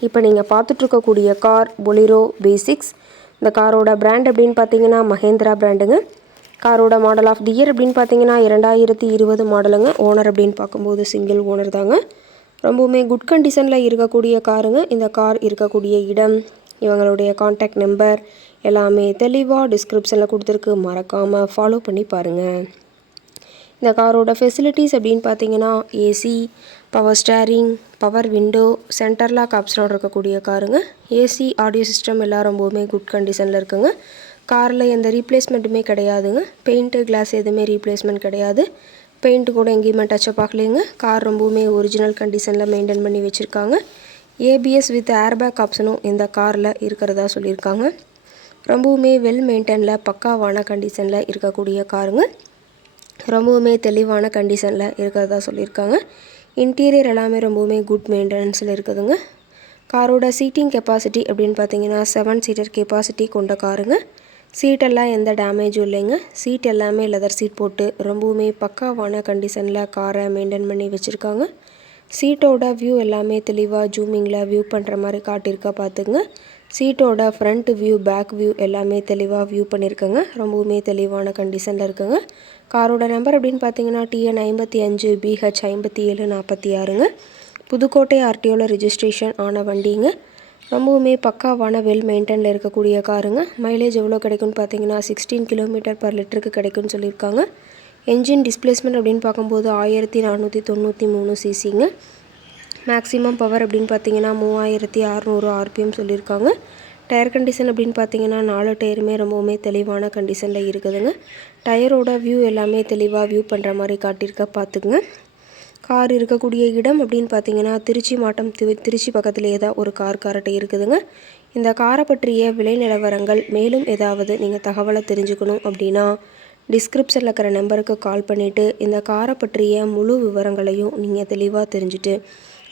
இப்போ நீங்கள் பார்த்துட்ருக்கக்கூடிய car Bolero basics இந்த காரோட பிராண்ட் அப்படின்னு பார்த்தீங்கன்னா மஹேந்திரா பிராண்டுங்க காரோட மாடல் ஆஃப் தி இயர் அப்படின்னு பார்த்தீங்கன்னா இரண்டாயிரத்தி இருபது மாடலுங்க ஓனர் அப்படின்னு பார்க்கும்போது சிங்கிள் ஓனர் தாங்க. ரொம்பவுமே குட் கண்டிஷனில் இருக்கக்கூடிய காருங்க. இந்த கார் இருக்கக்கூடிய இடம் இவங்களுடைய காண்டாக்ட் நம்பர் எல்லாமே தெளிவாக டிஸ்கிரிப்ஷனில் கொடுத்துருக்கு. மறக்காமல் ஃபாலோ பண்ணி பாருங்கள் இந்த காரோட ஃபெசிலிட்டிஸ் அப்படின்னு பார்த்தீங்கன்னா AC power steering power window centre lock ஆப்ஷனோட இருக்கக்கூடிய காருங்க. ஏசி ஆடியோ சிஸ்டம் எல்லாம் ரொம்பவுமே குட் கண்டிஷனில் இருக்குங்க. காரில் எந்த ரீப்ளேஸ்மெண்ட்டுமே கிடையாதுங்க. பெயிண்ட்டு கிளாஸ் எதுவுமே ரீப்ளேஸ்மெண்ட் கிடையாது. பெயிண்ட்டு கூட எங்கேயுமே டச்சப் ஆகலைங்க. கார் ரொம்பவுமே ஒரிஜினல் கண்டிஷனில் மெயின்டைன் பண்ணி வச்சுருக்காங்க. ஏபிஎஸ் வித் ஏர்பேக் ஆப்ஷனும் இந்த காரில் இருக்கிறதா சொல்லியிருக்காங்க. ரொம்பவுமே வெல் மெயின்டைனில் பக்காவான கண்டிஷனில் இருக்கக்கூடிய காருங்க ரொம்பவுமே தெளிவான கண்டிஷனில் இருக்கிறதா சொல்லியிருக்காங்க. இன்டீரியர் எல்லாமே ரொம்பவுமே குட் மெயின்டெனன்ஸில் இருக்குதுங்க. காரோட சீட்டிங் கெப்பாசிட்டி அப்படின்னு பார்த்தீங்கன்னா செவன் சீட்டர் கெப்பாசிட்டி கொண்ட காருங்க. சீட்டெல்லாம் எந்த டேமேஜும் இல்லைங்க. சீட் எல்லாமே லெதர் சீட் போட்டு ரொம்பவுமே பக்காவான கண்டிஷனில் காரை மெயின்டைன் பண்ணி வச்சுருக்காங்க. சீட்டோட வியூ எல்லாமே தெளிவாக ஜூமிங்கில் வியூ பண்ணுற மாதிரி காட்டியிருக்கா பார்த்துங்க சீட்டோட ஃப்ரண்ட் வியூ பேக் வியூ எல்லாமே தெளிவாக வியூ பண்ணியிருக்கேங்க. ரொம்பவுமே தெளிவான கண்டிஷனில் இருக்குங்க. காரோட நம்பர் அப்படின்னு பார்த்தீங்கன்னா டிஎன் ஐம்பத்தி அஞ்சு பிஹெச் ஐம்பத்தி ஏழு நாற்பத்தி ஆறுங்க. புதுக்கோட்டை ஆர்டிஓவில் ரிஜிஸ்ட்ரேஷன் ஆன வண்டிங்க. ரொம்பவுமே பக்காவான வெல் மெயின்டைனில் இருக்கக்கூடிய காருங்க. மைலேஜ் எவ்வளோ கிடைக்கும்னு பார்த்தீங்கன்னா சிக்ஸ்டீன் கிலோமீட்டர் பர் லிட்டருக்கு கிடைக்கும்னு சொல்லியிருக்காங்க. என்ஜின் டிஸ்பிளேஸ்மெண்ட் அப்படின்னு பார்க்கும்போது ஆயிரத்தி நானூற்றி தொண்ணூற்றி மூணு சிசிங்க மேக்ஸிமம் பவர் அப்படின்னு பார்த்தீங்கன்னா மூவாயிரத்தி அறநூறு ஆர்பிஎம் சொல்லியிருக்காங்க. டயர் கண்டிஷன் அப்படின்னு பார்த்தீங்கன்னா நாலு டயருமே ரொம்பவுமே தெளிவான கண்டிஷனில் இருக்குதுங்க. டயரோட வியூ எல்லாமே தெளிவாக வியூ பண்ணுற மாதிரி காட்டியிருக்க பார்த்துக்குங்க. கார் இருக்கக்கூடிய இடம் அப்படின்னு பார்த்தீங்கன்னா திருச்சி மாவட்டம் திருச்சி பக்கத்துலேயே தான் ஒரு கார் கார்ட்டை இருக்குதுங்க. இந்த காரை பற்றிய விலை நிலவரங்கள் மேலும் ஏதாவது நீங்கள் தகவலை தெரிஞ்சுக்கணும் அப்படின்னா டிஸ்கிரிப்ஷனில் இருக்கிற நம்பருக்கு கால் பண்ணிவிட்டு இந்த காரை பற்றிய முழு விவரங்களையும் நீங்கள் தெளிவாக தெரிஞ்சுட்டு